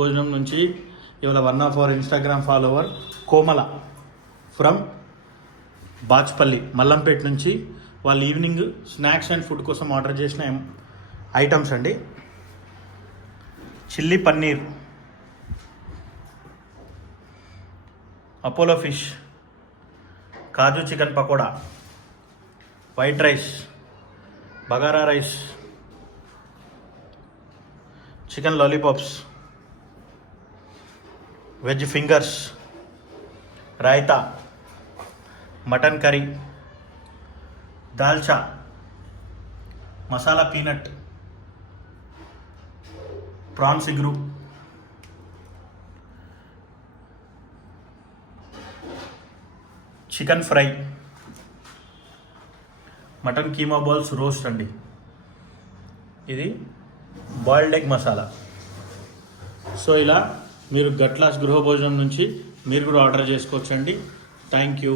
భోజనం నుంచి ఇవాళ one of our Instagram follower Komala from Bachupally Mallampet నుంచి వాళ్ళు ఈవినింగ్ స్నాక్స్ అండ్ ఫుడ్ కోసం ఆర్డర్ చేసిన ఐటమ్స్ అండి. Chilli paneer, Apollo fish, kaju chicken pakoda, white rice, bagara rice, chicken lollipops, veg fingers, raita, mutton curry, dalcha, masala peanut, prawns iguru, chicken fry, mutton keema balls roast అండి. ఇది boiled egg masala. సో ఇలా మీరు గట్లాస్ గృహ భోజనం నుంచి మీరు కూడా ఆర్డర్ చేసుకోవచ్చండి. Thank you.